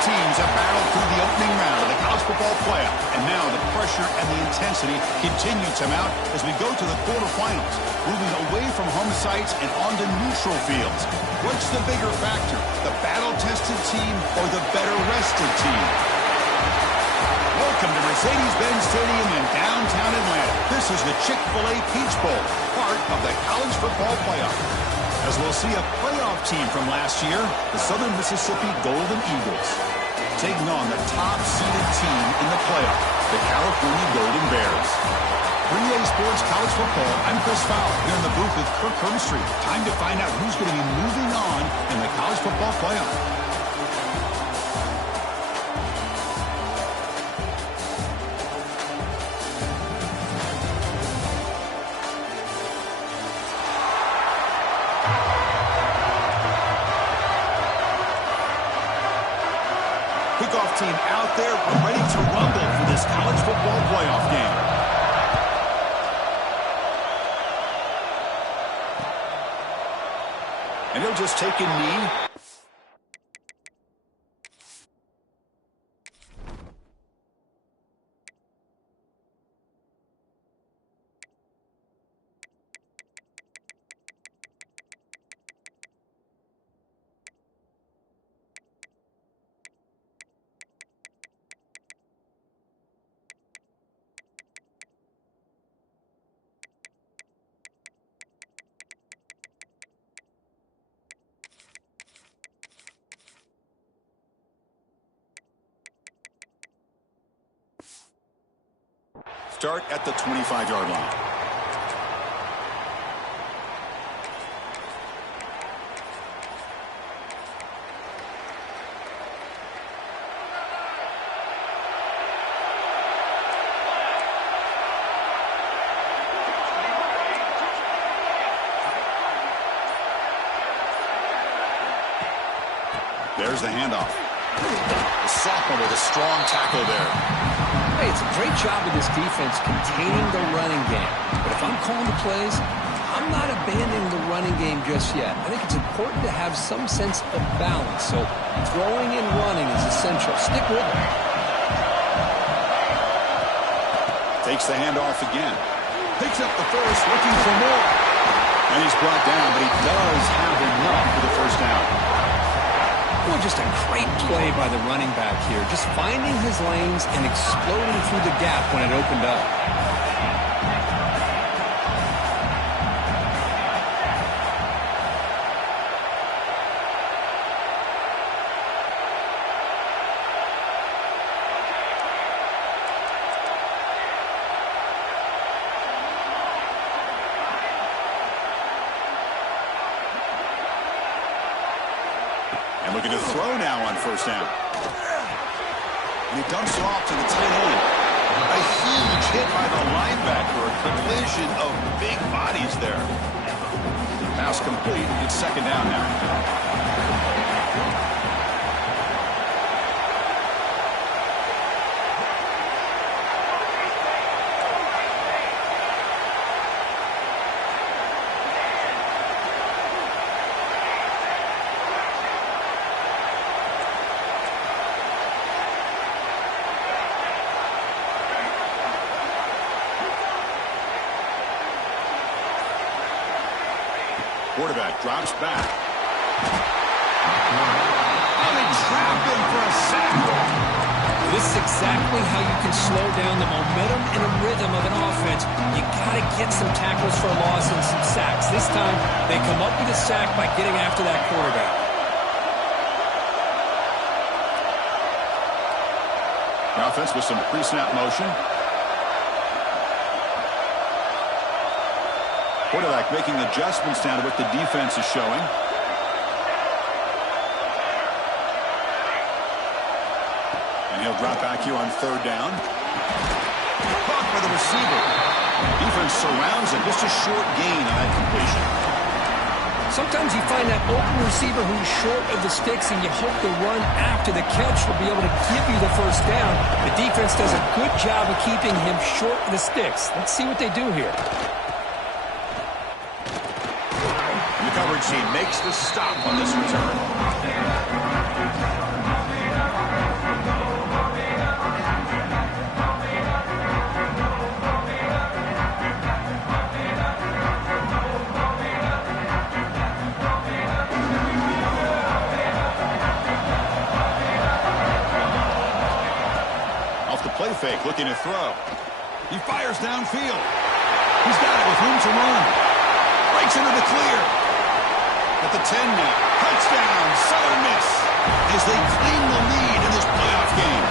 teams have battled through the opening round of the college football playoff, and now the pressure and the intensity continue to mount as we go to the quarterfinals, moving away from home sites and onto neutral fields. What's the bigger factor, the battle-tested team or the better-rested team? Welcome to Mercedes-Benz Stadium in downtown Atlanta. This is the Chick-fil-A Peach Bowl, part of the college football playoff. As we'll see a playoff team from last year, the Southern Mississippi Golden Eagles, taking on the top-seeded team in the playoff, the California Golden Bears. 3A Sports College Football, I'm Chris Fowler, here in the booth with Kirk Herbstreit. Time to find out who's going to be moving on in the college football playoff. Kickoff team out there ready to rumble for this college football playoff game. And he'll just take a knee. Start at the 25-yard line. There's the handoff. The sophomore with a strong tackle there. Hey, it's a great job of this defense containing the running game. But if I'm calling the plays, I'm not abandoning the running game just yet. I think it's important to have some sense of balance. So throwing and running is essential. Stick with it. Takes the handoff again. Picks up the first, looking for more. And he's brought down, but he does have enough for the first down. Well, just a great play by the running back here. Just finding his lanes and exploding through the gap when it opened up. And looking to throw now on first down. And he dumps it off to the tight end. A huge hit by the linebacker. A collision of big bodies there. Pass complete. It's second down now. Quarterback drops back. And they trap him for a sack. This is exactly how you can slow down the momentum and the rhythm of an offense. You got to get some tackles for a loss and some sacks. This time, they come up with a sack by getting after that quarterback. The offense with some pre-snap motion. Quarterback making adjustments down to what the defense is showing. And he'll drop back here on third down. Caught by the receiver. Defense surrounds him. Just a short gain on that completion. Sometimes you find that open receiver who's short of the sticks, and you hope the run after the catch will be able to give you the first down. The defense does a good job of keeping him short of the sticks. Let's see what they do here. The coverage team makes the stop on this return. fake, looking to throw. He fires downfield. He's got it with room to run. Breaks into the clear. At the 10 now. Touchdown, Southern Miss, as they claim the lead in this playoff game.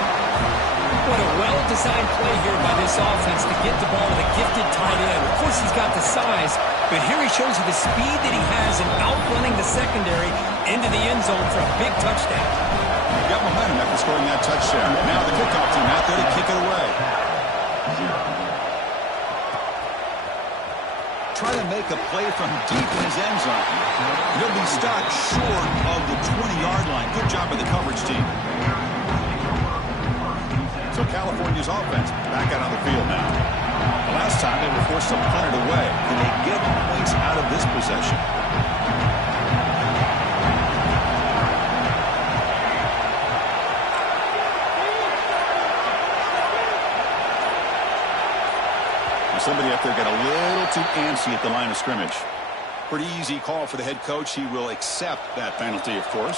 What a well-designed play here by this offense to get the ball to the gifted tight end. Of course, he's got the size, but here he shows you the speed that he has in outrunning the secondary into the end zone for a big touchdown. He got momentum after scoring that touchdown. Now the kickoff team out there to kick it away. Try to make a play from deep in his end zone. He'll be stopped short of the 20-yard line. Good job by the coverage team. So California's offense back out on the field now. The last time they were forced to punt it away. Can they get points out of this possession? Somebody up there got a little too antsy at the line of scrimmage. Pretty easy call for the head coach. He will accept that penalty, of course.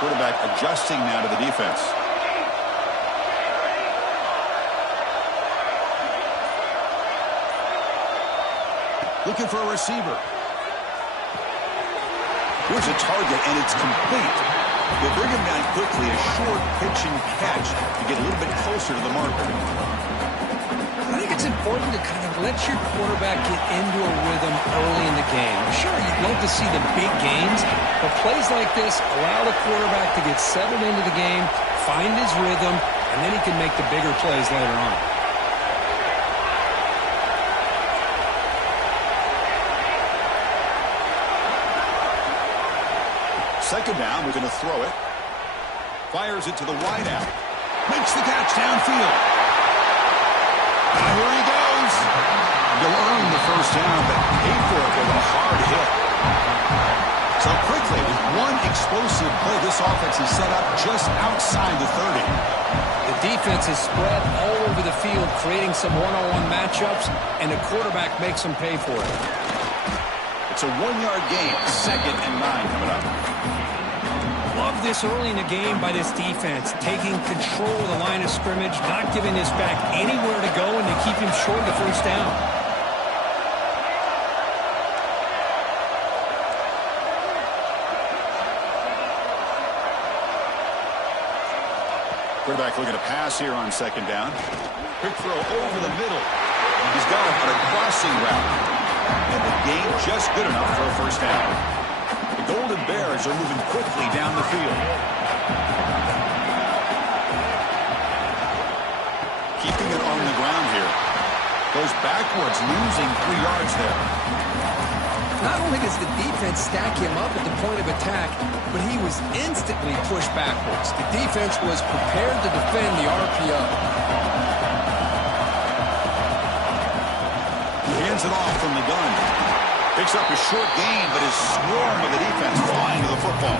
Quarterback adjusting now to the defense. Looking for a receiver. Here's a target, and it's complete. They bring him down quickly, a short pitch and catch to get a little bit closer to the marker. I think it's important to kind of let your quarterback get into a rhythm early in the game. Sure, you'd love to see the big games, but plays like this allow the quarterback to get settled into the game, find his rhythm, and then he can make the bigger plays later on. Second down, we're going to throw it. Fires it to the wideout. Makes the catch downfield. And here he goes. You'll earn the first down, but pay for it with a hard hit. So quickly, with one explosive play, this offense is set up just outside the 30. The defense is spread all over the field, creating some one-on-one matchups, and the quarterback makes them pay for it. It's a 1-yard gain, 2nd and 9 coming up. Love this early in the game by this defense, taking control of the line of scrimmage, not giving this back anywhere to go, and to keep him short of the first down. Quarterback looking to pass here on 2nd down. Quick throw over the middle. He's got him on a crossing route. And the gain just good enough for a first down. The Golden Bears are moving quickly down the field. Keeping it on the ground here. Goes backwards, losing 3 yards there. Not only does the defense stack him up at the point of attack, but he was instantly pushed backwards. The defense was prepared to defend the RPO. He hands it off from the gun. Picks up a short gain, but is swarmed with the defense flying to the football.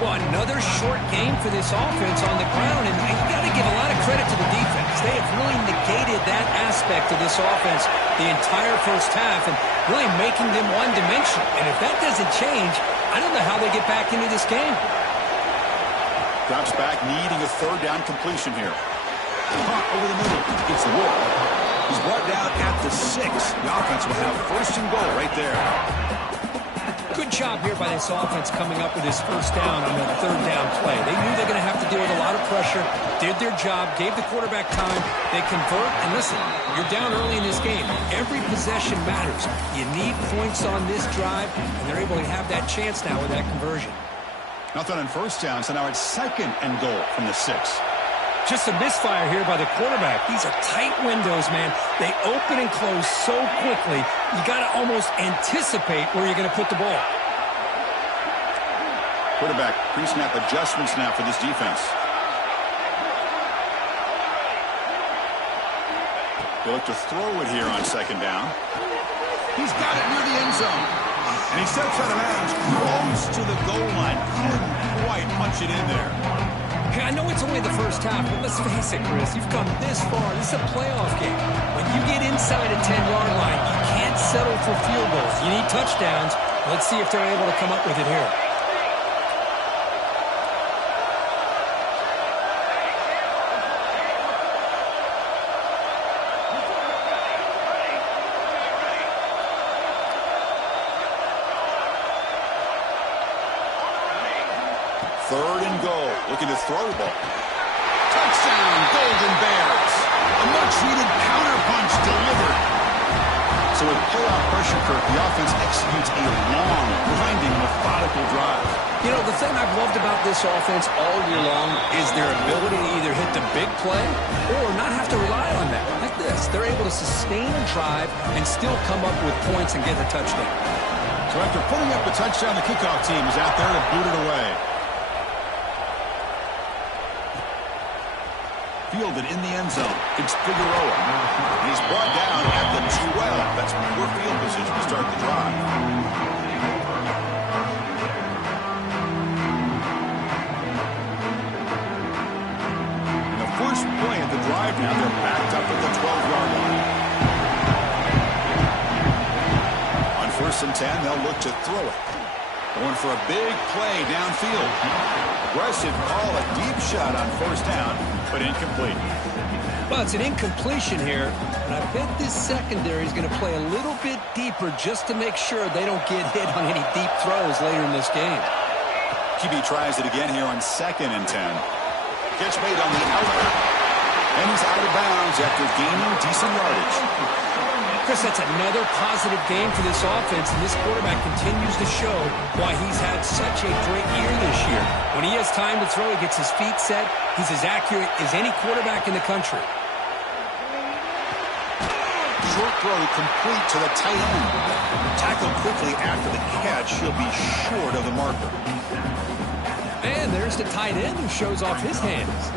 Well, another short game for this offense on the ground, and you got to give a lot of credit to the defense. They have really negated that aspect of this offense the entire first half and really making them one-dimensional. And if that doesn't change, I don't know how they get back into this game. Drops back, needing a 3rd down completion here. Punt over the middle. It's Wolf. He's brought down at the 6. The offense will have 1st and goal right there. Good job here by this offense coming up with his first down on the 3rd down play. They knew they're going to have to deal with a lot of pressure, did their job, gave the quarterback time. They convert, and listen, you're down early in this game. Every possession matters. You need points on this drive, and they're able to have that chance now with that conversion. Nothing on 1st down, so now it's 2nd and goal from the 6. Just a misfire here by the quarterback. These are tight windows, man. They open and close so quickly, you got to almost anticipate where you're going to put the ball. Quarterback pre-snap adjustments now for this defense. They look to throw it here on 2nd down. He's got it near the end zone. And he steps out of bounds close to the goal line. Couldn't quite punch it in there. I know it's only the first half, but let's face it, Chris. You've come this far. This is a playoff game. When you get inside a 10-yard line, you can't settle for field goals. You need touchdowns, Let's see if they're able to come up with it here. Third and goal. Looking to throw the ball. Touchdown, Golden Bears. A much-needed counterpunch delivered. So with playoff pressure, Kirk, the offense executes a long, grinding, methodical drive. You know, the thing I've loved about this offense all year long is their ability to either hit the big play or not have to rely on that. Like this, they're able to sustain a drive and still come up with points and get a touchdown. So after putting up the touchdown, the kickoff team is out there to boot it away. Fielded in the end zone. It's Figueroa. And he's brought down at the 12. That's poor field position to start the drive. And the first play of the drive now, they're backed up at the 12-yard line. On 1st and 10, they'll look to throw it. Going for a big play downfield. Aggressive call, a deep shot on 1st down, but incomplete. Well, it's an incompletion here, and I bet this secondary is going to play a little bit deeper just to make sure they don't get hit on any deep throws later in this game. QB tries it again here on 2nd and 10. Catch made on the outlet. And he's out of bounds after gaining decent yardage. Chris, that's another positive game for this offense, and this quarterback continues to show why he's had such a great year this year. When he has time to throw, he gets his feet set. He's as accurate as any quarterback in the country. Short throw complete to the tight end. Tackled quickly after the catch. He'll be short of the marker. And there's the tight end who shows off his hands.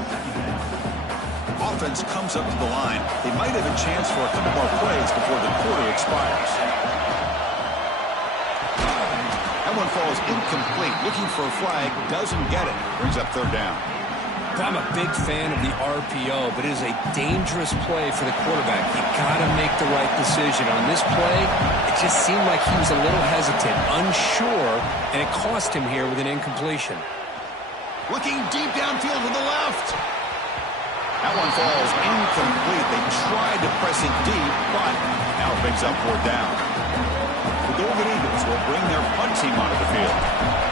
Offense comes up to the line. They might have a chance for a couple more plays before the quarter expires. That one falls incomplete. Looking for a flag. Doesn't get it. Brings up 3rd down. I'm a big fan of the RPO, but it is a dangerous play for the quarterback. You got to make the right decision. On this play, it just seemed like he was a little hesitant, unsure, and it cost him here with an incompletion. Looking deep downfield to the left. That one falls incomplete. They tried to press it deep, but now it brings up 4th down. The Golden Eagles will bring their punt team onto the field.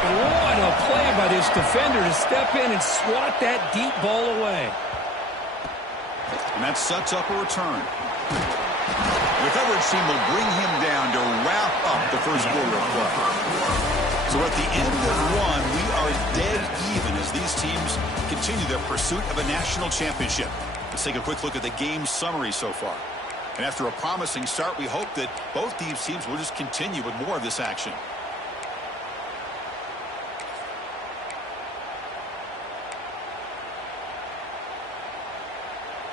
What a play by this defender to step in and swat that deep ball away. And that sets up a return. The coverage team will bring him down to wrap up the first quarter of play. So at the end of one, we are dead even as these teams continue their pursuit of a national championship. Let's take a quick look at the game summary so far. And after a promising start, we hope that both these teams will just continue with more of this action.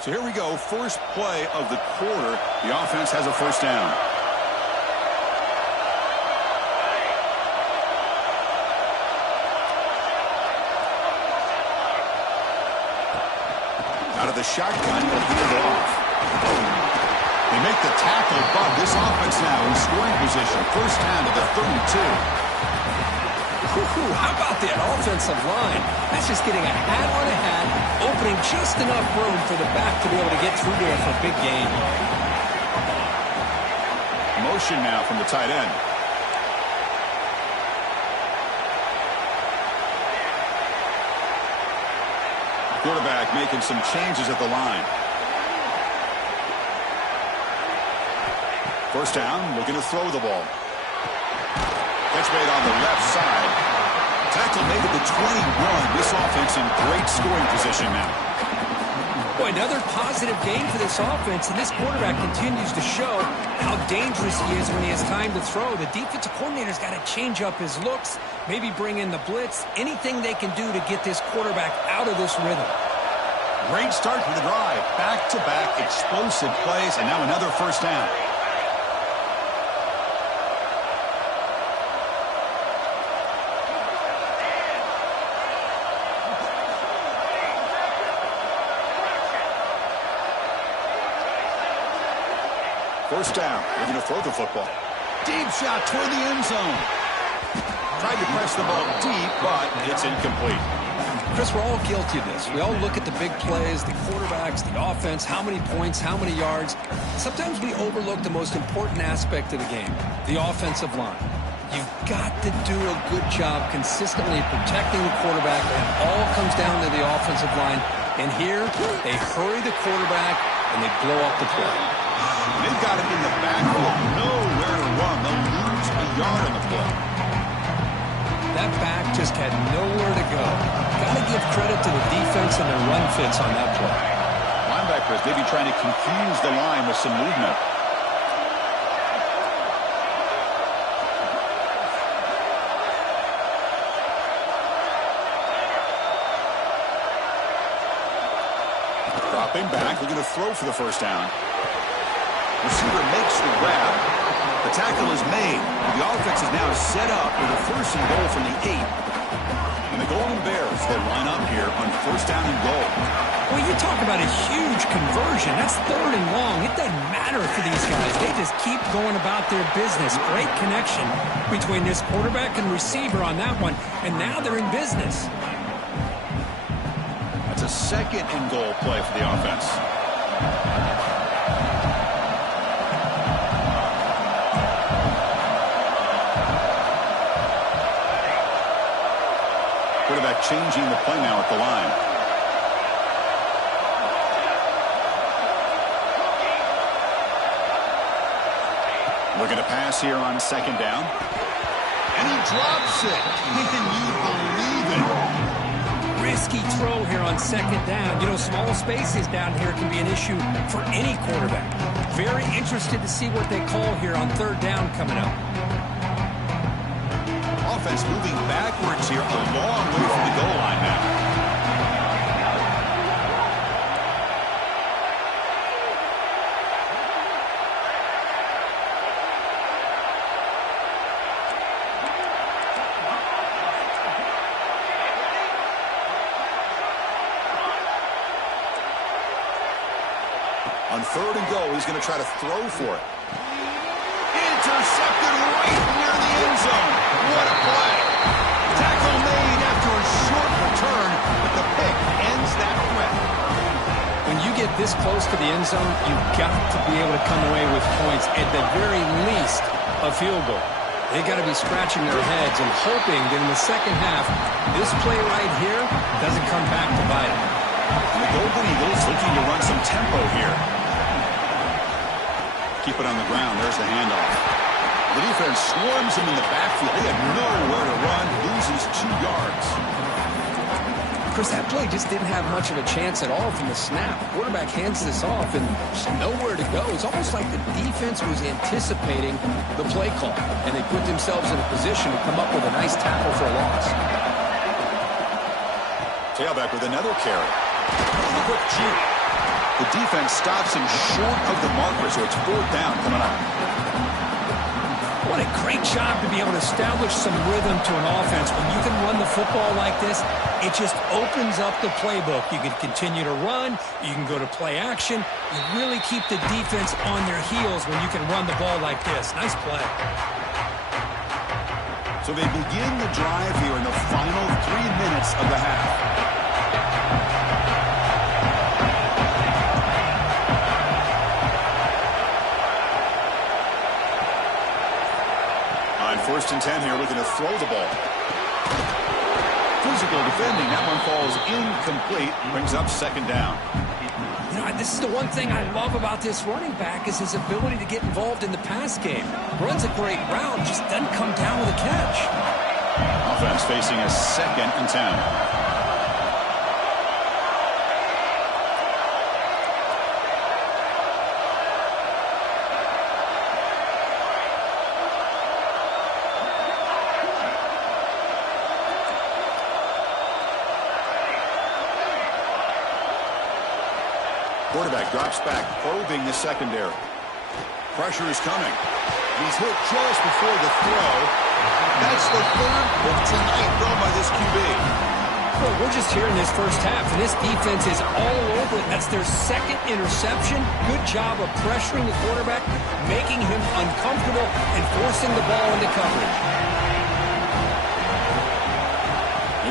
So here we go, first play of the quarter. The offense has a 1st down. Out of the shotgun, he'll hand it off. They make the tackle, but this offense now in scoring position. 1st down to the 32. How about that offensive line? That's just getting a hat on a hat, opening just enough room for the back to be able to get through there for a big gain. Motion now from the tight end. Quarterback making some changes at the line. 1st down, looking to throw the ball. Catch made on the left side. Tackle made at the 21. This offense in great scoring position now. Boy, another positive game for this offense, and this quarterback continues to show how dangerous he is when he has time to throw. The defensive coordinator's got to change up his looks, maybe bring in the blitz, anything they can do to get this quarterback out of this rhythm. Great start to the drive. Back-to-back explosive plays, and now another 1st down. First down. Looking to throw the football. Deep shot toward the end zone. Tried to press the ball deep, but it's incomplete. Chris, we're all guilty of this. We all look at the big plays, the quarterbacks, the offense, how many points, how many yards. Sometimes we overlook the most important aspect of the game, the offensive line. You've got to do a good job consistently protecting the quarterback, and it all comes down to the offensive line. And here, they hurry the quarterback, and they blow up the play. They've got him in the backfield, nowhere to run. They'll lose a yard on the play. That back just had nowhere to go. Got to give credit to the defense and their run fits on that play. Linebackers maybe trying to confuse the line with some movement. Dropping back, looking to throw for the first down. Receiver makes the grab. The tackle is made. The offense is now set up with a first and goal from the 8. And the Golden Bears, they line up here on first down and goal. Well, you talk about a huge conversion. That's 3rd and long. It doesn't matter for these guys. They just keep going about their business. Great connection between this quarterback and receiver on that one. And now they're in business. That's a 2nd and goal play for the offense. Quarterback changing the play now at the line. Looking to pass here on 2nd down. And he drops it. Can you believe it? Risky throw here on 2nd down. You know, small spaces down here can be an issue for any quarterback. Very interested to see what they call here on 3rd down coming up. Offense moving backwards here, a long way from the goal line now. On 3rd and goal, he's going to try to throw for it. Intercepted right near the end zone. What a play. Tackle made after a short return, but the pick ends that threat. When you get this close to the end zone, you've got to be able to come away with points, at the very least, a field goal. They've got to be scratching their heads and hoping that in the second half, this play right here doesn't come back to bite them. The Golden Eagles looking to run some tempo here. Keep it on the ground. There's the handoff. The defense swarms him in the backfield. They have nowhere to run. Loses 2 yards. Chris, that play just didn't have much of a chance at all from the snap. The quarterback hands this off and there's nowhere to go. It's almost like the defense was anticipating the play call, and they put themselves in a position to come up with a nice tackle for a loss. Tailback with another carry. Quick juke. The defense stops him short of the marker, so it's 4th down coming up. What a great job to be able to establish some rhythm to an offense. When you can run the football like this, it just opens up the playbook. You can continue to run. You can go to play action. You really keep the defense on their heels when you can run the ball like this. Nice play. So they begin the drive here in the final 3 minutes of the half. First and 10 here, looking to throw the ball. Physical defending. That one falls incomplete. Brings up 2nd down. You know, this is the one thing I love about this running back is his ability to get involved in the pass game. Runs a great route, just doesn't come down with a catch. Offense facing a 2nd and 10. Quarterback drops back, probing the secondary. Pressure is coming. He's hit just before the throw. That's the 3rd pick tonight thrown by this QB. Well, we're just here in this first half, and this defense is all over it. That's their 2nd interception. Good job of pressuring the quarterback, making him uncomfortable, and forcing the ball into coverage.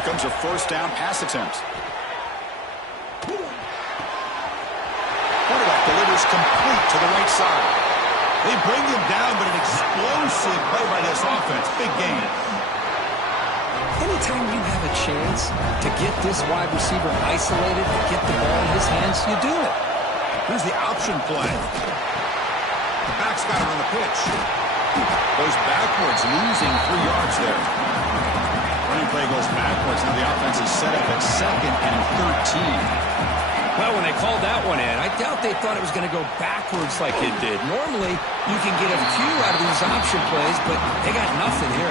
Here comes a first down pass attempt. Quarterback delivers complete to the right side. They bring him down, but an explosive play by this offense. Big gain. Anytime you have a chance to get this wide receiver isolated and get the ball in his hands, you do it. Here's the option play. The back's got it on the pitch. Goes backwards, losing 3 yards there. Running play goes backwards. Now the offense is set up at 2nd and 13. Well, when they called that one in, I doubt they thought it was going to go backwards like it did. Normally, you can get a few out of these option plays, but they got nothing here.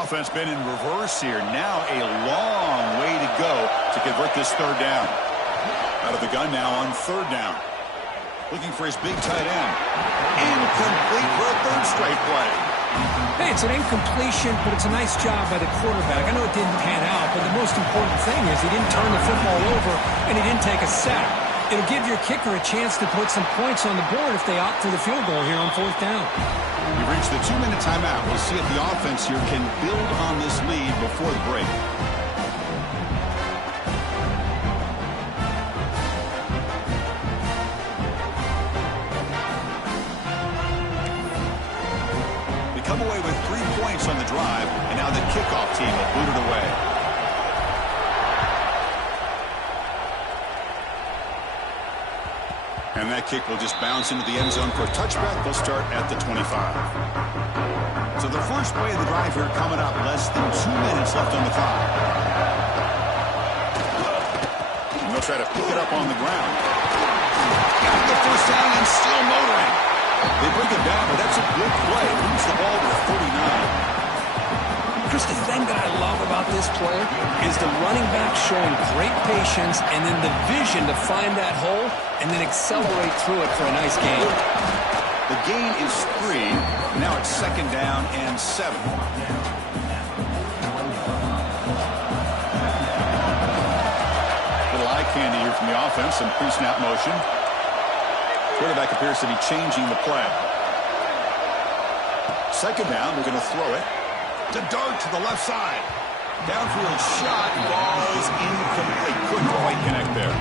Offense been in reverse here. Now a long way to go to convert this 3rd down. Out of the gun now on 3rd down. Looking for his big tight end. Incomplete for a 3rd straight play. Hey, it's an incompletion, but it's a nice job by the quarterback. I know it didn't pan out, but the most important thing is he didn't turn the football over and he didn't take a sack. It'll give your kicker a chance to put some points on the board if they opt for the field goal here on 4th down. We've reached the 2-minute timeout. We'll see if the offense here can build on this lead before the break. They come away with 3 points on the drive, and now the kickoff team will boot it away. And that kick will just bounce into the end zone for a touchback. They'll start at the 25. So the first play of the drive here coming up. Less than 2 minutes left on the clock. And they'll try to pick it up on the ground. Got the first down and still motoring. They bring it down, but that's a good play. Moves the ball to the 49. Chris, the thing that I love about this play is the running back showing great patience and then the vision to find that hole and then accelerate through it for a nice gain. The gain is 3. Now it's 2nd down and 7. Little eye candy here from the offense. Some pre-snap motion. Quarterback appears to be changing the play. 2nd down. We're going to throw it. To dart to the left side. Downfield shot was incomplete. Couldn't quite connect there.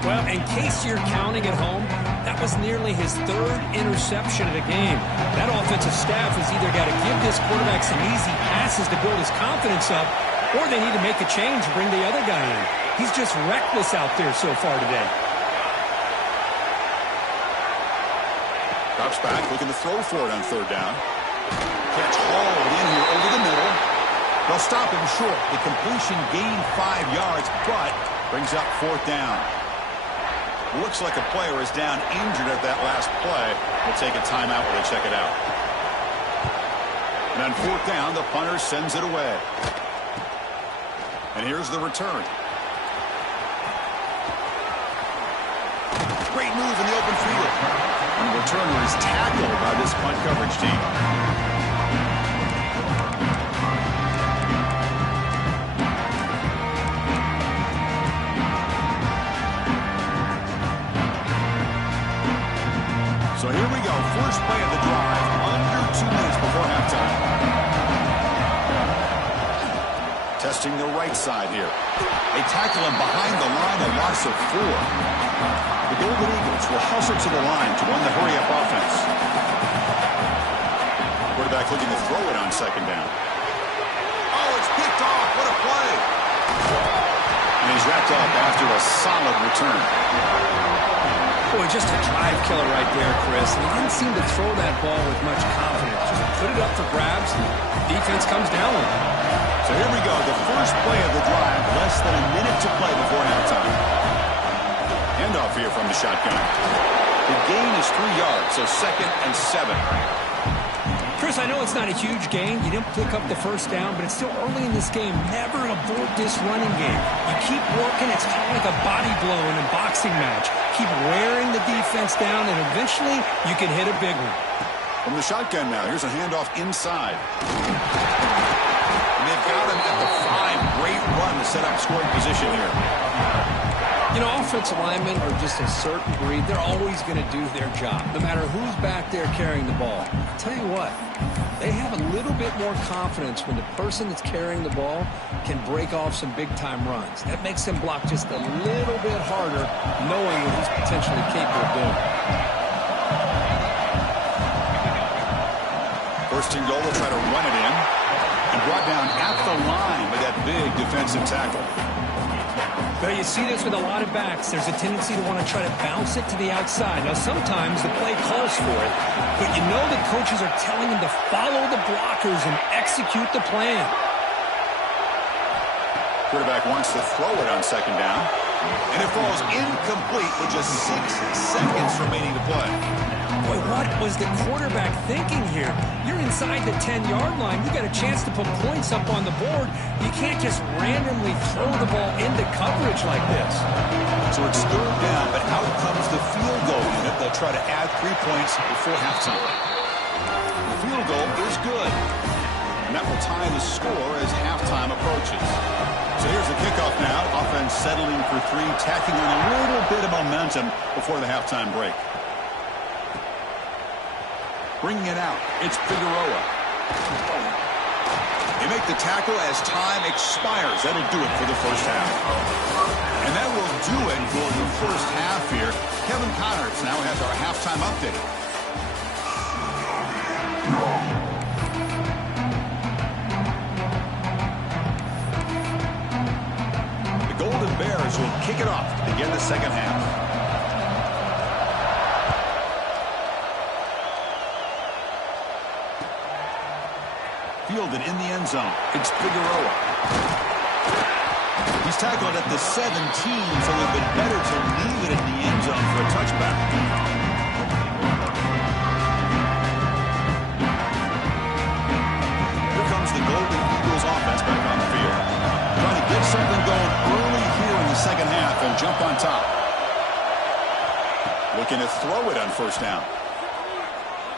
Well, in case you're counting at home, that was nearly his 3rd interception of the game. That offensive staff has either got to give this quarterback some easy passes to build his confidence up, or they need to make a change and bring the other guy in. He's just reckless out there so far today. Drops back, looking to throw for it on 3rd down. Catch hauled in here over the middle. They'll stop him short. The completion gained 5 yards, but brings up 4th down. Looks like a player is down injured at that last play. We'll take a timeout while they check it out. And on 4th down, the punter sends it away. And here's the return. Great move in the open field. And the returner is tackled by this punt coverage team. So here we go. First play of the drive. Under 2 minutes before halftime. Testing the right side here. They tackle him behind the line, a loss of 4. The Golden Eagles will hustle to the line to run the hurry-up offense. Quarterback looking to throw it on 2nd down. Oh, it's picked off. What a play. And he's wrapped up after a solid return. Boy, just a drive killer right there, Chris. And he didn't seem to throw that ball with much confidence. Just put it up for grabs, and defense comes down with it. So here we go. The first play of the drive. Less than a minute to play before halftime. Handoff here from the shotgun. The gain is 3 yards, so 2nd and 7. Chris, I know it's not a huge gain. You didn't pick up the first down, but it's still early in this game. Never abort this running game. You keep working. It's kind of like a body blow in a boxing match. Keep wearing the defense down, and eventually you can hit a big one. From the shotgun now, here's a handoff inside. And they've got him at the 5. Great run to set up scoring position here. You know, offensive linemen are just a certain breed. They're always going to do their job, no matter who's back there carrying the ball. I'll tell you what, they have a little bit more confidence when the person that's carrying the ball can break off some big-time runs. That makes them block just a little bit harder, knowing what he's potentially capable of doing. First and goal, will try to run it in. And brought down at the line by that big defensive tackle. But you see this with a lot of backs. There's a tendency to want to try to bounce it to the outside. Now, sometimes the play calls for it, but you know the coaches are telling him to follow the blockers and execute the plan. Quarterback wants to throw it on second down, and it falls incomplete with just 6 seconds remaining to play. Boy, what was the quarterback thinking here? You're inside the 10-yard line. You got a chance to put points up on the board. You can't just randomly throw the ball into coverage like this. So it's third down, but out comes the field goal unit. They'll try to add 3 points before halftime. The field goal is good, and that will tie the score as halftime approaches. So here's the kickoff now. Offense settling for 3, tacking on a little bit of momentum before the halftime break. Bringing it out, it's Figueroa. They make the tackle as time expires. That'll do it for the first half. And that will do it for the first half here. Kevin Connors now has our halftime update. The Golden Bears will kick it off to begin the second half. Fielded in the end zone. It's Figueroa. He's tackled at the 17, so it would have been better to leave it in the end zone for a touchback. Here comes the Golden Eagles offense back on the field. Trying to get something going early here in the second half and jump on top. Looking to throw it on first down.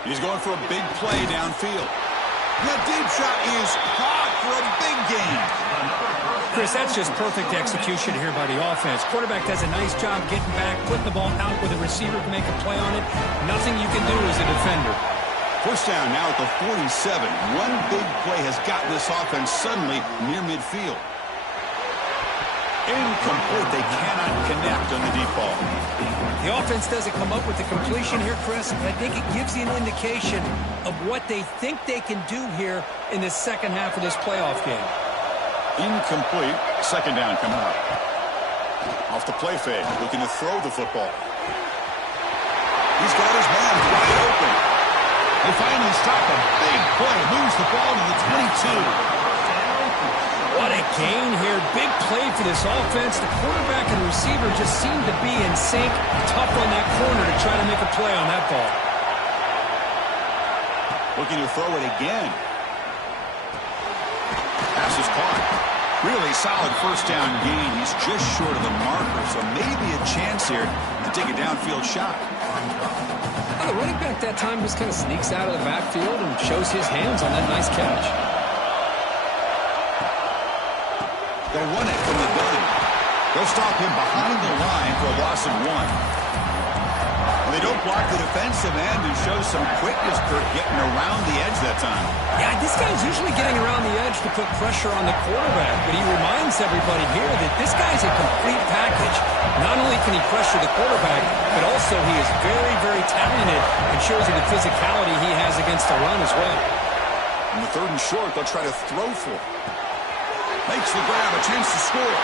He's going for a big play downfield. The deep shot is caught for a big gain. Chris, that's just perfect execution here by the offense. Quarterback does a nice job getting back, putting the ball out with a receiver to make a play on it. Nothing you can do as a defender. First down now at the 47. One big play has gotten this offense suddenly near midfield. Incomplete. They cannot connect on the deep ball. The offense doesn't come up with the completion here, Chris. I think it gives you an indication of what they think they can do here in the second half of this playoff game. Incomplete. Second down coming up. Off the play fake. Looking to throw the football. He's got his man wide open. They finally stop a big play. Moves the ball to the 22. What a gain here. Big play for this offense. The quarterback and receiver just seem to be in sync. Tough on that corner to try to make a play on that ball. Looking to throw it again. Pass is caught. Really solid first down gain. He's just short of the marker, so maybe a chance here to take a downfield shot. The running back that time just kind of sneaks out of the backfield and shows his hands on that nice catch. They'll run it from the gun. They'll stop him behind the line for a loss of 1. They don't block the defensive end and show some quickness, Kirk, getting around the edge that time. Yeah, this guy's usually getting around the edge to put pressure on the quarterback, but he reminds everybody here that this guy's a complete package. Not only can he pressure the quarterback, but also he is very, very talented and shows you the physicality he has against the run as well. On the third and short, they'll try to throw for it. Makes the grab, a chance to score.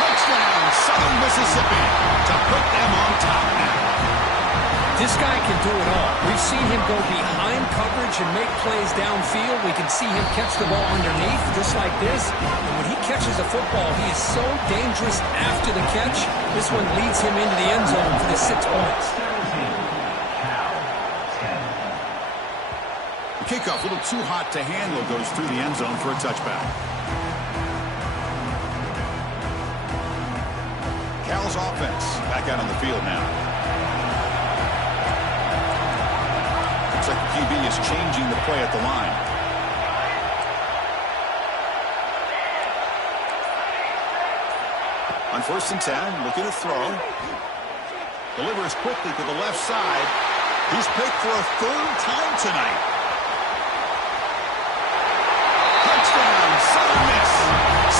Touchdown, Southern Mississippi, to put them on top now. This guy can do it all. We've seen him go behind coverage and make plays downfield. We can see him catch the ball underneath, just like this. And when he catches the football, he is so dangerous after the catch. This one leads him into the end zone for the 6 points. The kickoff, a little too hot to handle, goes through the end zone for a touchback. Cal's offense back out on the field now. Looks like the QB is changing the play at the line. On On 1st and 10, looking to throw. Delivers quickly to the left side. He's picked for a 3rd time tonight. Touchdown, Southern Miss.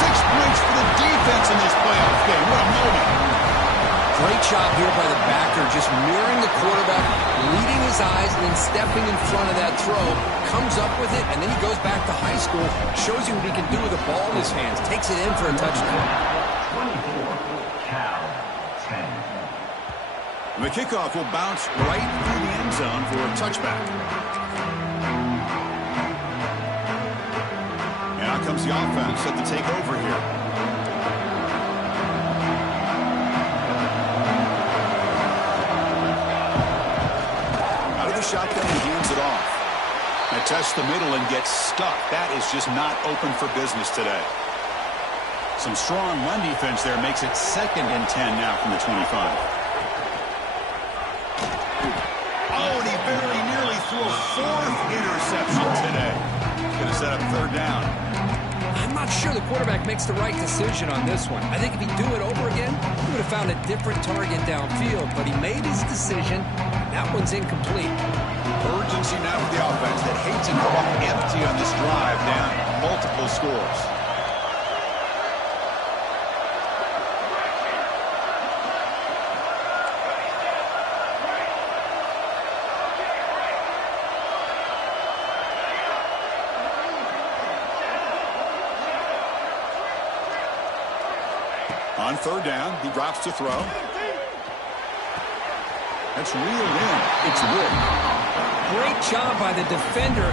6 points for the defense in this playoff game. What a moment. Great job here by the backer, just mirroring the quarterback, leading his eyes, and then stepping in front of that throw. Comes up with it, and then he goes back to high school, shows you what he can do with the ball in his hands, takes it in for a touchdown. 24, Cal 10. The kickoff will bounce right through the end zone for a touchback. And out comes the offense set to take over here. Out of the shotgun, he hands it off. Now tests the middle and gets stuck. That is just not open for business today. Some strong run defense there makes it 2nd and 10 now from the 25. Oh, and he very nearly threw a 4th interception today. Going to set up 3rd down. I'm not sure the quarterback makes the right decision on this one. I think if he'd do it over again, he would have found a different target downfield, but he made his decision. That one's incomplete. Urgency now for the offense that hates to go up empty on this drive, down multiple scores. On 3rd down, he drops to throw. That's reeled in. It's Wood. Great job by the defender.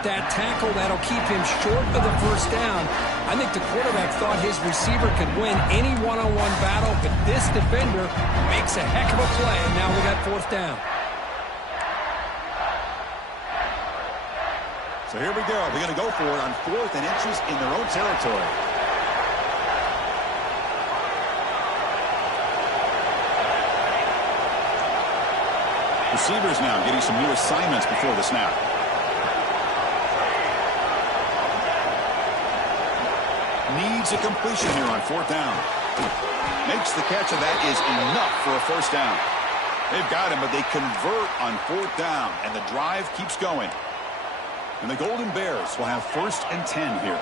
That tackle, that'll keep him short of the 1st down. I think the quarterback thought his receiver could win any one-on-one battle, but this defender makes a heck of a play, and now we got 4th down. So here we go. They're going to go for it on 4th and inches in their own territory. Receivers now getting some new assignments before the snap. Needs a completion here on 4th down. Makes the catch, and that is enough for a 1st down. They've got him, but they convert on 4th down, and the drive keeps going. And the Golden Bears will have 1st and 10 here.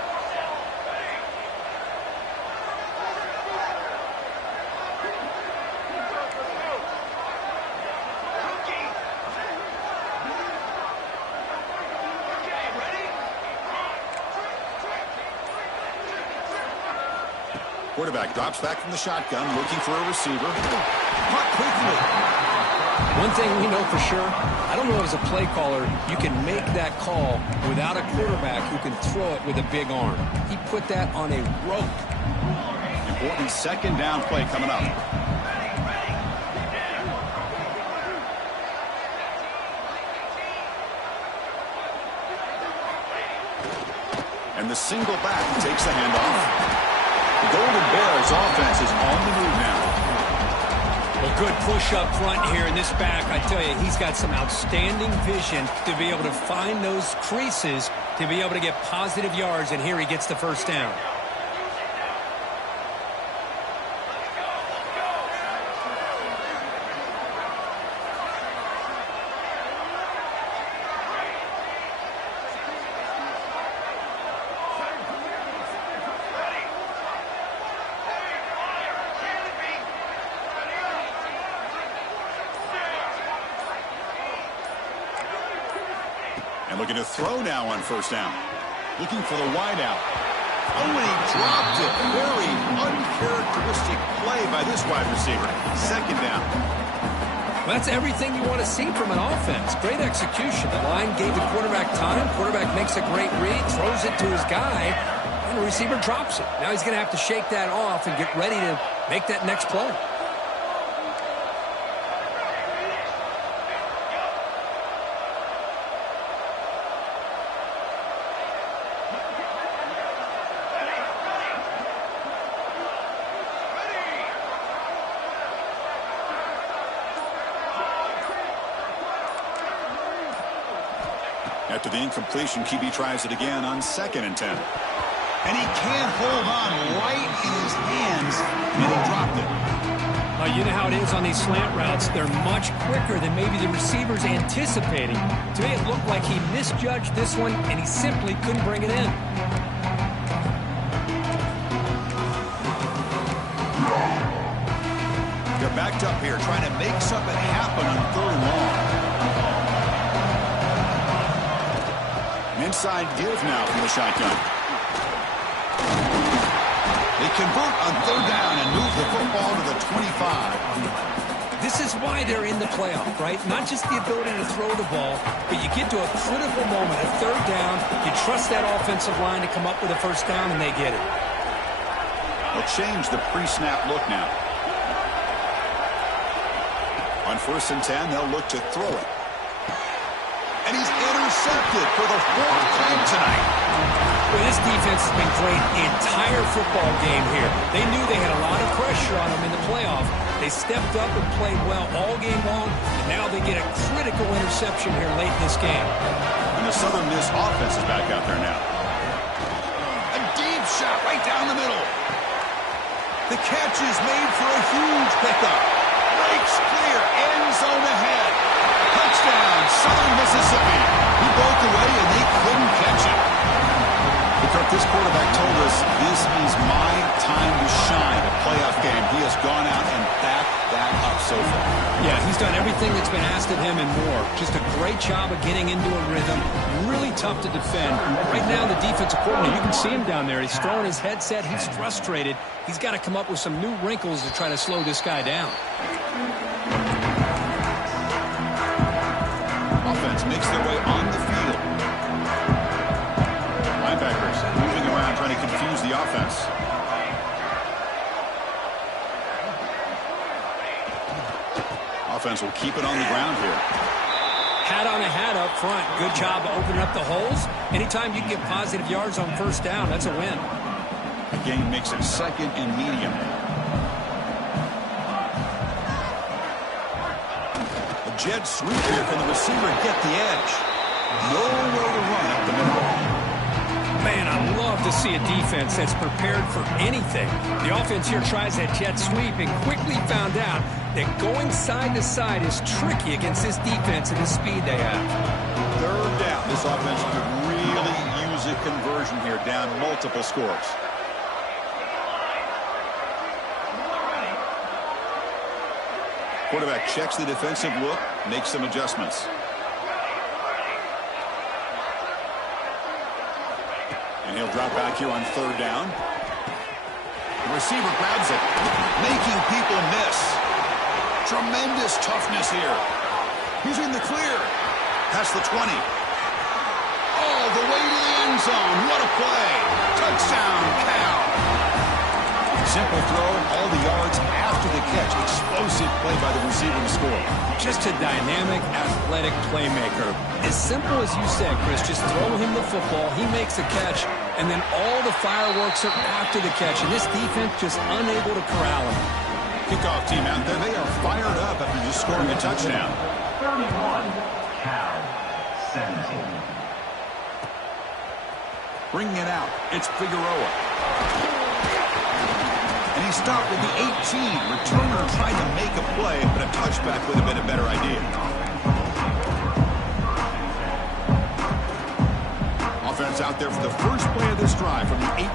Quarterback drops back from the shotgun, looking for a receiver. Caught quickly. One thing we know for sure, I don't know as a play caller, you can make that call without a quarterback who can throw it with a big arm. He put that on a rope. Important 2nd down play coming up. And the single back takes the handoff. The Golden Bears offense is on the move now. A good push up front here in this back. I tell you, he's got some outstanding vision to be able to find those creases, to be able to get positive yards, and here he gets the 1st down. Looking to throw now on 1st down. Looking for the wideout. Oh, and he dropped it. Very uncharacteristic play by this wide receiver. 2nd down. Well, that's everything you want to see from an offense. Great execution. The line gave the quarterback time. Quarterback makes a great read, throws it to his guy, and the receiver drops it. Now he's going to have to shake that off and get ready to make that next play. After the incompletion, QB tries it again on 2nd and 10. And he can't hold on right in his hands, and he dropped it. You know how it is on these slant routes. They're much quicker than maybe the receiver's anticipating. To me, it looked like he misjudged this one, and he simply couldn't bring it in. They're backed up here, trying to make something happen on 3rd and long. An inside give now from the shotgun. They convert on 3rd down and move the football to the 25. This is why they're in the playoff, right? Not just the ability to throw the ball, but you get to a critical moment, a 3rd down, you trust that offensive line to come up with a 1st down, and they get it. They'll change the pre-snap look now. On 1st and 10, they'll look to throw it. And he's intercepted for the 4th time tonight. Well, this defense has been great the entire football game here. They knew they had a lot of pressure on them in the playoff. They stepped up and played well all game long, and now they get a critical interception here late in this game. And the Southern Miss offense is back out there now. A deep shot right down the middle. The catch is made for a huge pickup. Breaks clear, end zone ahead. Touchdown, Southern Mississippi. He broke away and they couldn't catch it. Kirk, this quarterback told us this is my time to shine, a playoff game. He has gone out and backed that up so far. Yeah, he's done everything that's been asked of him and more. Just a great job of getting into a rhythm. Really tough to defend. Right now, the defensive coordinator, you can see him down there. He's throwing his headset. He's frustrated. He's got to come up with some new wrinkles to try to slow this guy down. Offense makes their way on the field. Linebackers moving around, trying to confuse the offense. Offense will keep it on the ground here. Hat on a hat up front. Good job of opening up the holes. Anytime you can get positive yards on 1st down, that's a win. Again, makes it 2nd and medium. A jet sweep here from the receiver, get the edge. Nowhere to run up the middle. Man, I love to see a defense that's prepared for anything. The offense here tries that jet sweep and quickly found out that going side to side is tricky against this defense and the speed they have. 3rd down. This offense could really use a conversion here, down multiple scores. Quarterback checks the defensive look, makes some adjustments. And he'll drop back here on 3rd down. The receiver grabs it, making people miss. Tremendous toughness here. He's in the clear. Past the 20. All the way to the end zone. What a play. Touchdown, Cal. Simple throw, all the yards after the catch. Explosive play by the receiver to score. Just a dynamic, athletic playmaker. As simple as you said, Chris, just throw him the football, he makes the catch, and then all the fireworks are after the catch. And this defense just unable to corral him. Kickoff team out there, they are fired up after just scoring a touchdown. 31, Cal, 17. Bringing it out, it's Figueroa. And he stopped with the 18. Returner trying to make a play, but a touchback would have been a better idea. Offense out there for the first play of this drive from the 18.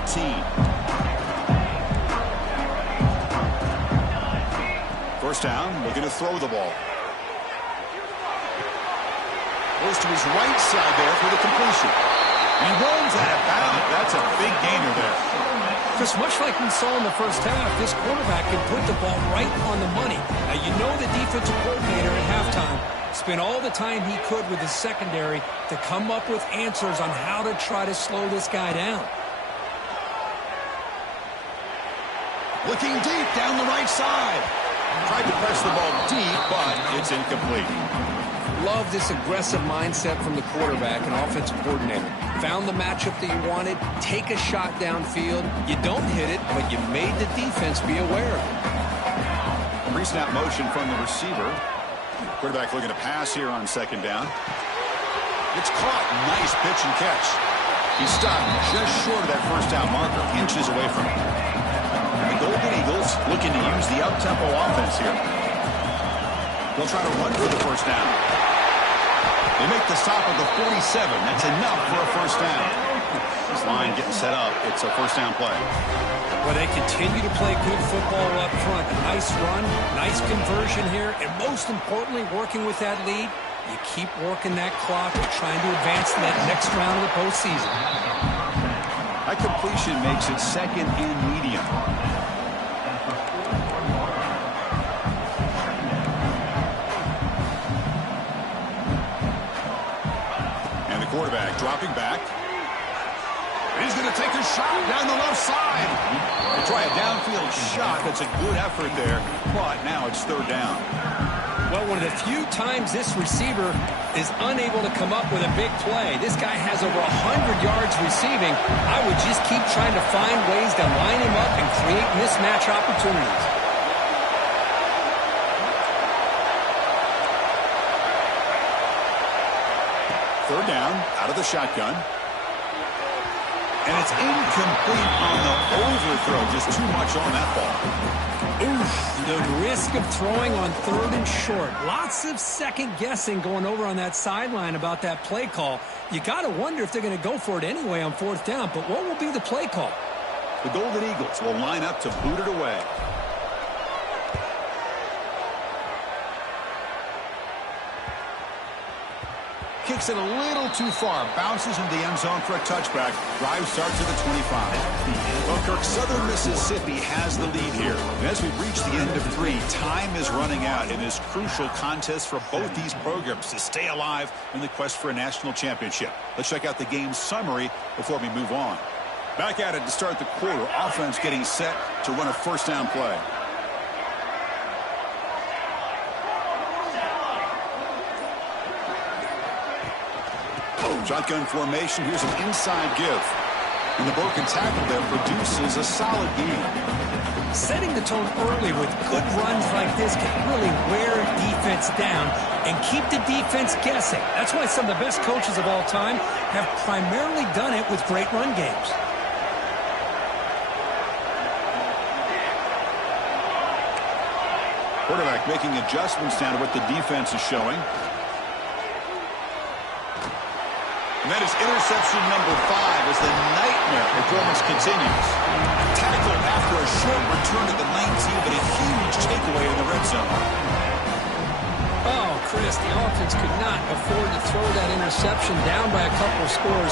First down, looking to throw the ball. Goes to his right side there for the completion. And he runs out of bounds. That's a big gainer there. Just much like we saw in the first half, this quarterback can put the ball right on the money. Now, you know the defensive coordinator at halftime spent all the time he could with the secondary to come up with answers on how to try to slow this guy down. Looking deep down the right side. Tried to press the ball deep, but it's incomplete. Love this aggressive mindset from the quarterback and offensive coordinator. Found the matchup that you wanted, take a shot downfield. You don't hit it, but you made the defense be aware of it. Pre-snap motion from the receiver. Quarterback looking to pass here on 2nd down. It's caught. Nice pitch and catch. He's stopped just short of that first down marker, inches away from it. The Golden Eagles looking to use the up-tempo offense here. They'll try to run for the first down. They make the stop at the 47. That's enough for a first down. This line getting set up. It's a first down play. Well, they continue to play good football up front. A nice run, nice conversion here, and most importantly, working with that lead, you keep working that clock and trying to advance to that next round of the postseason. That completion makes it second and medium. And the quarterback dropping back. He's going to take a shot down the left side. They try a downfield shot. That's a good effort there, but now it's third down. Well, one of the few times this receiver is unable to come up with a big play. This guy has over 100 yards receiving. I would just keep trying to find ways to line him up and create mismatch opportunities. Third down, out of the shotgun. And it's incomplete on the overthrow. Just too much on that ball. Oof, the risk of throwing on third and short. Lots of second guessing going over on that sideline about that play call. You got to wonder if they're going to go for it anyway on fourth down, but what will be the play call? The Golden Eagles will line up to boot it away. Kicks it a little too far. Bounces into the end zone for a touchback. Drive starts at the 25. Well, Kirk, Southern Mississippi has the lead here. And as we reach the end of 3, time is running out in this crucial contest for both these programs to stay alive in the quest for a national championship. Let's check out the game summary before we move on. Back at it to start the quarter. Offense getting set to run a first down play. Shotgun formation. Here's an inside give. And the broken tackle there produces a solid gain. Setting the tone early with good runs like this can really wear defense down and keep the defense guessing. That's why some of the best coaches of all time have primarily done it with great run games. Quarterback making adjustments down to what the defense is showing. And that is interception number 5 as the nightmare performance continues. Tackle after a short return at the 19, but a huge takeaway in the red zone. Oh, Chris, the offense could not afford to throw that interception down by a couple of scores.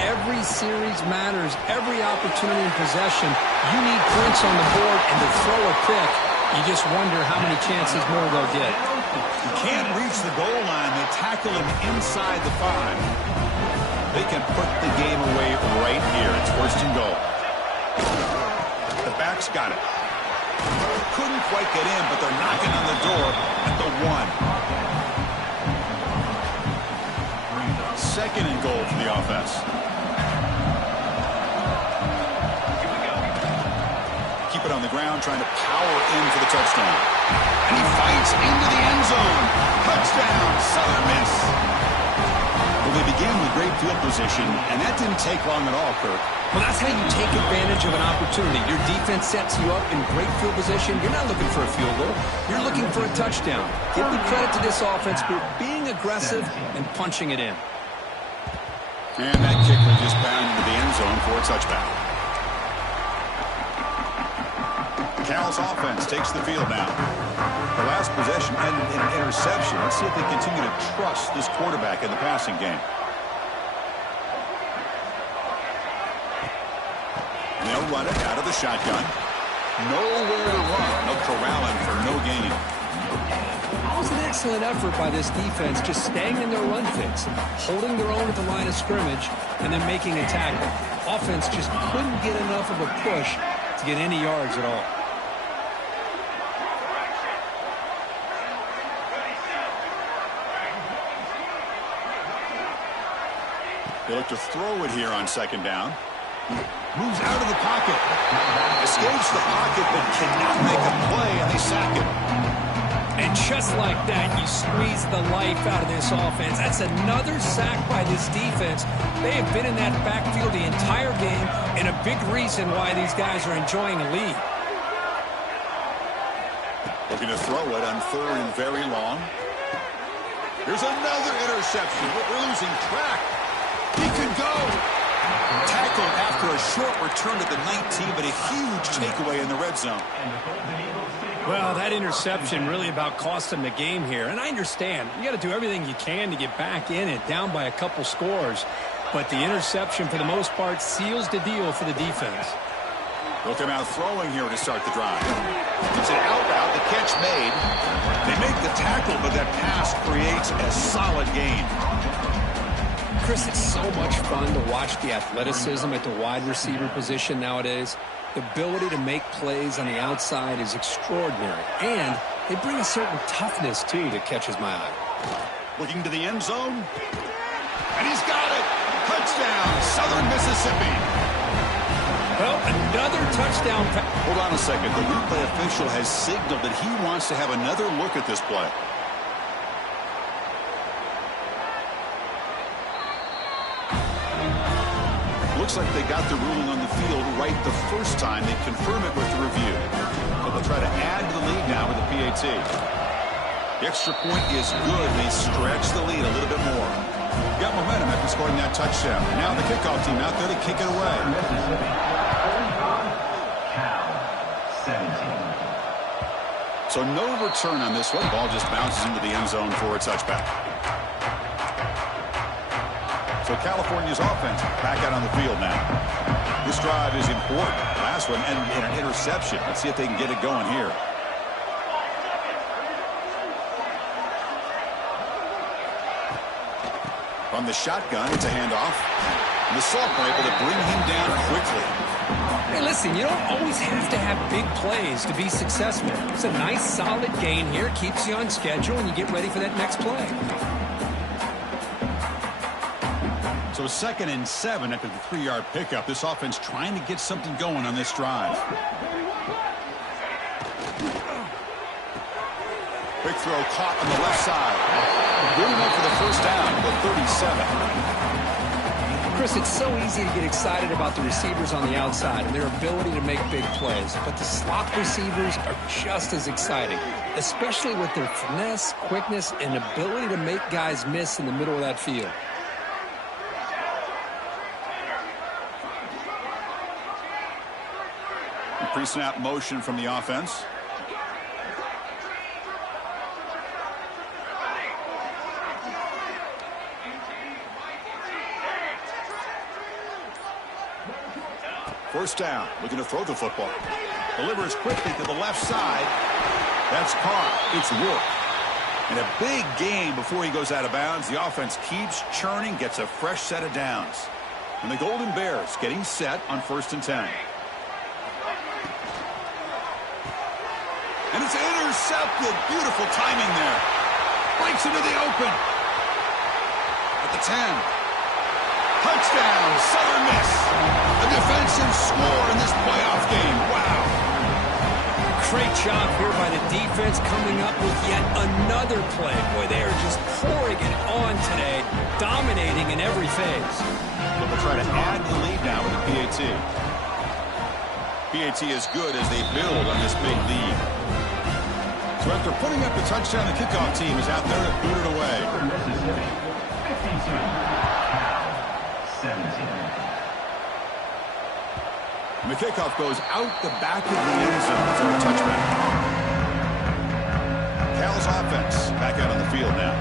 Every series matters. Every opportunity in possession. You need points on the board, and to throw a pick, you just wonder how many chances more they'll get. You can't reach the goal line. They tackle him inside the 5. They can put the game away right here. It's first and goal. The back's got it. Couldn't quite get in, but they're knocking on the door at the 1. Second and goal for the offense. Keep it on the ground, trying to power in for the touchdown. And he fights into the end zone. Touchdown, Southern Miss. Well, they began with great field position, and that didn't take long at all, Kirk. Well, that's how you take advantage of an opportunity. Your defense sets you up in great field position. You're not looking for a field goal. You're looking for a touchdown. Give the credit to this offense for being aggressive and punching it in. And that kicker just bound into the end zone for a touchback. Cal's offense takes the field now. The last possession ended in an interception. Let's see if they continue to trust this quarterback in the passing game. And they'll run it out of the shotgun. Nowhere to run. No corralling for no gain. That was an excellent effort by this defense, just staying in their run fits, holding their own at the line of scrimmage, and then making a tackle. Offense just couldn't get enough of a push to get any yards at all. They look to throw it here on second down. Moves out of the pocket. Escapes the pocket, but cannot make a play, and they sack him. And just like that, you squeeze the life out of this offense. That's another sack by this defense. They have been in that backfield the entire game, and a big reason why these guys are enjoying a lead. Looking to throw it on 3rd and very long. Here's another interception. We're losing track. He can go. Tackled after a short return at the 19, but a huge takeaway in the red zone. Well, that interception really about cost them the game here. And I understand. You got to do everything you can to get back in it, down by a couple scores. But the interception, for the most part, seals the deal for the defense. Look him out throwing here to start the drive. It's an out route, the catch made. They make the tackle, but that pass creates a solid gain. Chris, it's so much fun to watch the athleticism at the wide receiver position nowadays. The ability to make plays on the outside is extraordinary. And they bring a certain toughness, too, that catches my eye. Looking to the end zone. And he's got it. Touchdown, Southern Mississippi. Well, another touchdown. Hold on a second. The replay official has signaled that he wants to have another look at this play. Looks like they got the ruling on the field right the first time. They confirm it with the review. So they'll try to add to the lead now with the PAT. The extra point is good. They stretch the lead a little bit more. Got momentum after scoring that touchdown. And now the kickoff team out there to kick it away. So no return on this one. Ball just bounces into the end zone for a touchback. So California's offense back out on the field now. This drive is important. Last one and an interception. Let's see if they can get it going here. On the shotgun, it's a handoff. And the Sophomore able to bring him down quickly. Hey, listen, you don't always have to have big plays to be successful. It's a nice, solid gain here. Keeps you on schedule, and you get ready for that next play. So 2nd and 7 after the 3-yard pickup. This offense trying to get something going on this drive. Quick throw caught on the left side. Good enough for the first down, the 37. Chris, it's so easy to get excited about the receivers on the outside and their ability to make big plays. But the slot receivers are just as exciting, especially with their finesse, quickness, and ability to make guys miss in the middle of that field. Pre-snap motion from the offense. First down, looking to throw the football. Delivers quickly to the left side. That's Carr. It's work. And a big gain before he goes out of bounds. The offense keeps churning, gets a fresh set of downs. And the Golden Bears getting set on 1st and 10. And it's intercepted. Beautiful timing there. Breaks into the open. At the 10. Touchdown, Southern Miss. A defensive score in this playoff game. Wow. Great job here by the defense coming up with yet another play. Boy, they are just pouring it on today, dominating in every phase. But we'll try to add the lead now with the PAT. PAT is good as they build on this big lead. So after putting up the touchdown, the kickoff team is out there to boot it away. Mississippi, 52, Cal, 17. And the kickoff goes out the back of the end zone for a touchback. Cal's offense back out on the field now.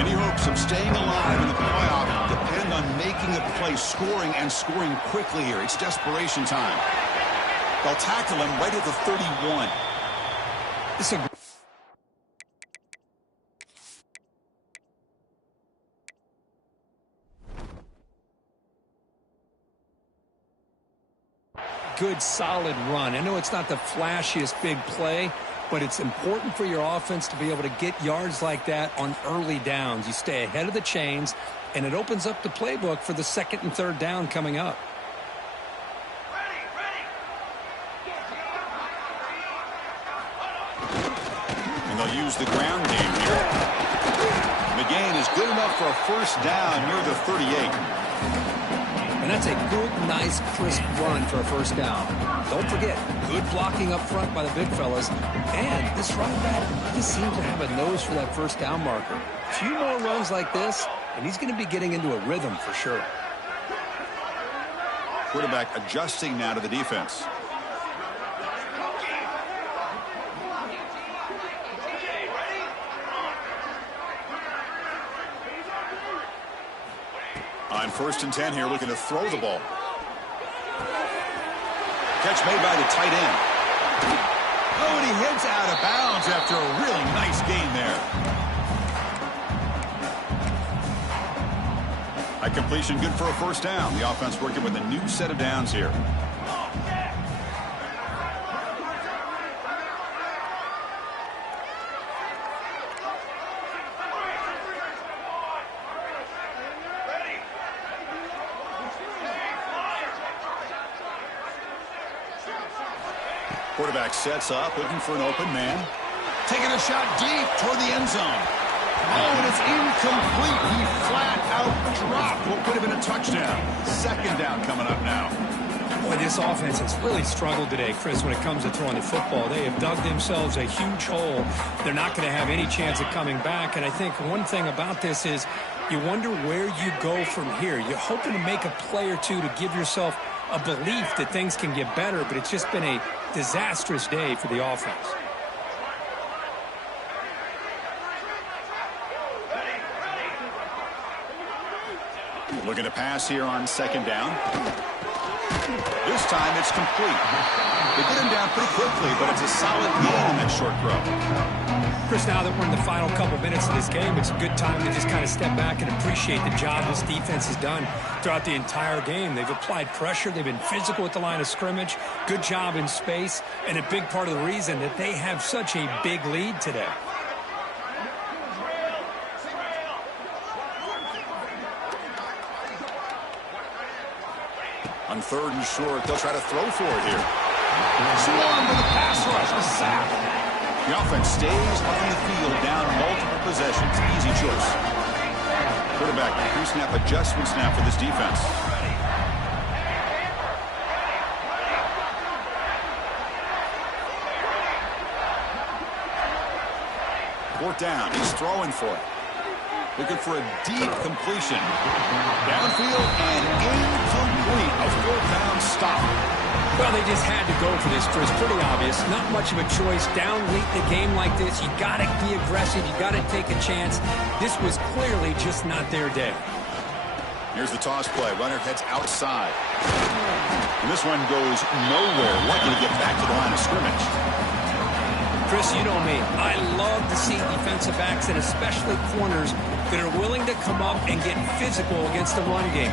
Any hopes of staying alive in the playoff depend on making a play, scoring, and scoring quickly here. It's desperation time. They'll tackle him right at the 31. It's a good, solid run. I know it's not the flashiest big play, but it's important for your offense to be able to get yards like that on early downs. You stay ahead of the chains, and it opens up the playbook for the 2nd and 3rd down coming up. And they'll use the ground game here. The gain is good enough for a first down near the 38. And that's a good, nice, crisp run for a first down. Don't forget, good blocking up front by the big fellas. And this running back just seems to have a nose for that first down marker. A few more runs like this, and he's going to be getting into a rhythm for sure. Quarterback adjusting now to the defense. On 1st and 10 here, looking to throw the ball. Catch made by the tight end. Oh, and he heads out of bounds after a really nice gain there. A completion good for a first down. The offense working with a new set of downs here. Quarterback sets up, looking for an open man. Taking a shot deep toward the end zone. Oh, and it's incomplete. He flat out dropped what could have been a touchdown. 2nd down coming up now. Boy, this offense has really struggled today, Chris, when it comes to throwing the football. They have dug themselves a huge hole. They're not going to have any chance of coming back. And I think one thing about this is you wonder where you go from here. You're hoping to make a play or two to give yourself a belief that things can get better, but it's just been a disastrous day for the offense. Looking to pass here on 2nd down. This time it's complete. They get him down pretty quickly, but it's a solid gain in that short throw. Chris, now that we're in the final couple minutes of this game, it's a good time to just kind of step back and appreciate the job this defense has done throughout the entire game. They've applied pressure. They've been physical at the line of scrimmage. Good job in space, and a big part of the reason that they have such a big lead today. On 3rd and short, they'll try to throw for it here. Swarm with a pass rush, a sack. The offense stays on the field down multiple possessions. Easy choice. Quarterback pre-snap adjustment snap for this defense. 4th down. He's throwing for it. Looking for a deep completion. Downfield and incomplete. A 4th down stop. Well, they just had to go for this, Chris. Pretty obvious. Not much of a choice. Down late in the game like this, you got to be aggressive. You got to take a chance. This was clearly just not their day. Here's the toss play. Runner heads outside. And this one goes nowhere. Lucky to get back to the line of scrimmage. Chris, you know me. I love to see defensive backs and especially corners that are willing to come up and get physical against the run game.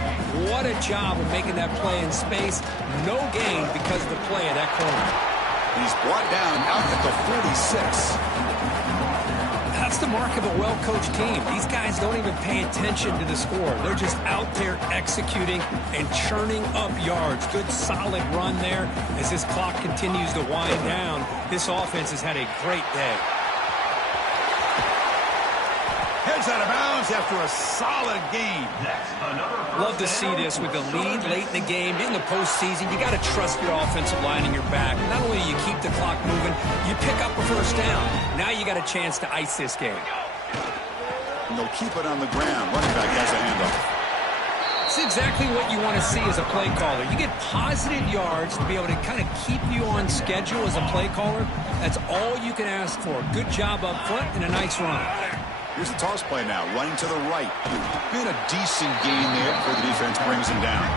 What a job of making that play in space. No gain because of the play of that corner. He's brought down out at the 46. That's the mark of a well-coached team. These guys don't even pay attention to the score. They're just out there executing and churning up yards. Good, solid run there. As this clock continues to wind down, this offense has had a great day. Heads out of bounds after a solid game. Love to see this with the lead late in the game. In the postseason, you got to trust your offensive line and your back. Not only do you keep the clock moving, you pick up a first down. Now you got a chance to ice this game. And they'll keep it on the ground. Running back has a handoff. It's exactly what you want to see as a play caller. You get positive yards to be able to kind of keep you on schedule as a play caller. That's all you can ask for. Good job up front and a nice run. Here's the toss play now, running to the right. Been a decent gain there before the defense brings him down.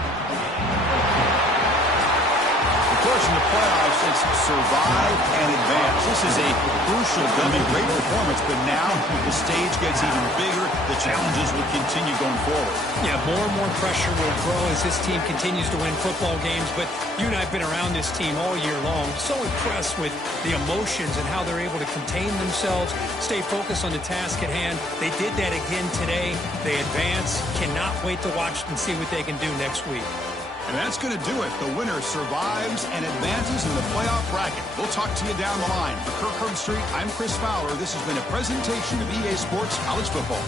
Of course, in the playoffs, it's survive and advance. This is a crucial dummy. Great performance, but now the stage gets even bigger. The challenges will continue going forward. Yeah, more and more pressure will grow as this team continues to win football games. But you and I have been around this team all year long. So impressed with the emotions and how they're able to contain themselves, stay focused on the task at hand. They did that again today. They advance. Cannot wait to watch and see what they can do next week. And that's going to do it. The winner survives and advances in the playoff bracket. We'll talk to you down the line. For Kirk Herbstreit, I'm Chris Fowler. This has been a presentation of EA Sports College Football.